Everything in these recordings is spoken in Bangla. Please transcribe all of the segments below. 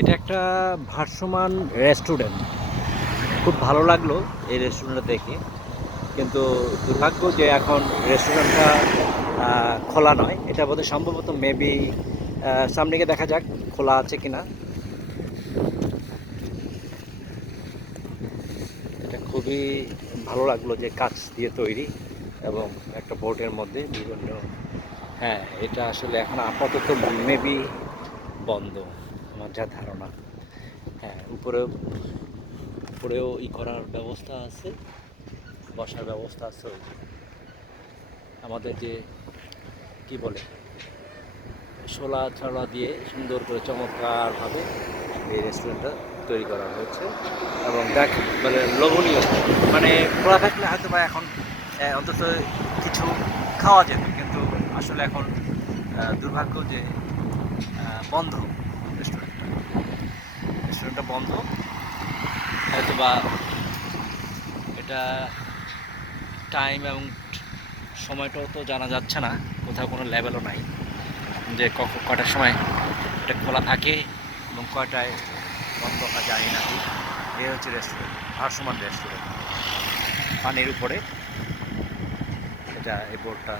এটা একটা ভাসমান রেস্টুরেন্ট। খুব ভালো লাগলো এই রেস্টুরেন্টটা দেখে, কিন্তু দুর্ভাগ্য যে এখন রেস্টুরেন্টটা খোলা নয়। এটা বোধহয় সম্ভবত মেবি সামনে গিয়ে দেখা যাক খোলা আছে কিনা। এটা খুবই ভালো লাগলো যে কাঁচ দিয়ে তৈরি এবং একটা বোর্ডের মধ্যে বিভিন্ন, হ্যাঁ এটা আসলে এখন আপাতত মেবি বন্ধ, আমার যা ধারণা। হ্যাঁ, উপরেও করার ব্যবস্থা আছে, বসার ব্যবস্থা আছে। ওই যে আমাদের যে কি বলে শোলা ছড়া দিয়ে সুন্দর করে চমৎকারভাবে এই রেস্টুরেন্টটা তৈরি করা হয়েছে এবং দেখ মানে লোভনীয়। মানে খোলা থাকলে হয়তো বা এখন অন্তত কিছু খাওয়া যেত, কিন্তু আসলে এখন দুর্ভাগ্য যে বন্ধ। রেস্টুরেন্টটা রেস্টুরেন্টটা বন্ধ। হয়তো বা এটা টাইম এবং সময়টাও তো জানা যাচ্ছে না, কোথাও কোনো লেভেলও নাই যে কটার সময় এটা খোলা থাকে এবং কয়টায় বন্ধ হয় জানি না। এই হচ্ছে রেস্টুরেন্ট, ভাসমান রেস্টুরেন্ট, পানির উপরে এটা এই বোর্ডটা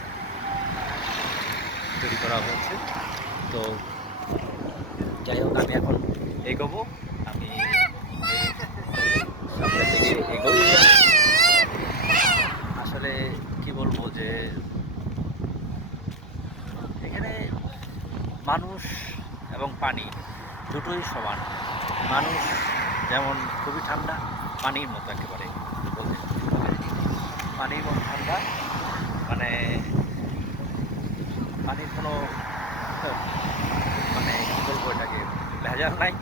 তৈরি করা হয়েছে। তো যাই হোক, আমি এখন এগোবো। আমি সামনের দিকে এগোই। আসলে কি বলবো যে এখানে মানুষ এবং পানি দুটোই সমান। মানুষ যেমন খুবই ঠান্ডা, পানির মতো একেবারে বলতে পানির মতো ঠান্ডা। মানে পানির কোনো মানে কী বলবো এটাকে, ভেজাল নাই,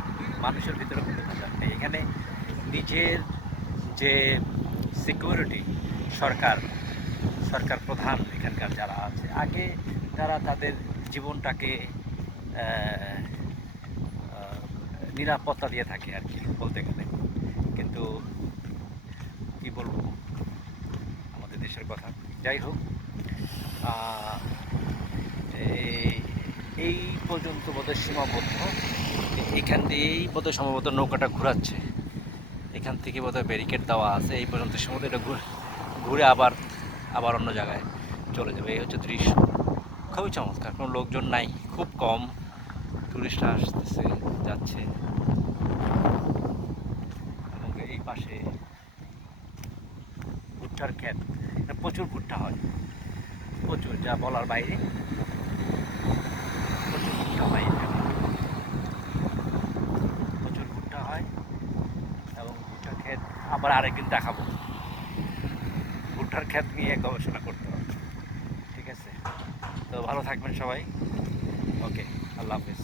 মানুষের ভিতরে কোনো ভেজাল নেই এখানে। নিজের যে সিকিউরিটি, সরকার সরকার প্রধান এখানকার যারা আছে, আগে তারা তাদের জীবনটাকে নিরাপত্তা দিয়ে থাকে আর কি বলতে গেলে। কিন্তু কি বলবো আমাদের দেশের কথা, যাই হোক এই পর্যন্ত বোধহয় সীমাবদ্ধ। এখান দিয়েই বোধহয় সম্ভবত নৌকাটা ঘোরাচ্ছে, এখান থেকে বোধহয় ব্যারিকেড দেওয়া আছে এই পর্যন্ত সম্ভবত। এটা ঘুরে আবার আবার অন্য জায়গায় চলে যাবে। এই হচ্ছে দৃশ্য, খুবই চমৎকার। কোনো লোকজন নাই, খুব কম টুরিস্টরা আসতেছে যাচ্ছে। এবং এই পাশে ভুট্টার ক্ষেত, প্রচুর ভুট্টা হয়, প্রচুর, যা বলার বাইরে। প্রচুর ভুট্টা হয় এখানে, প্রচুর ভুট্টা হয়। এবং ভুট্টার ক্ষেত আবার আরেকদিন দেখাবো, ভুট্টার ক্ষেত নিয়ে গবেষণা করতে হবে। ঠিক আছে, তো ভালো থাকবেন সবাই। ওকে, আল্লাহ হাফেজ।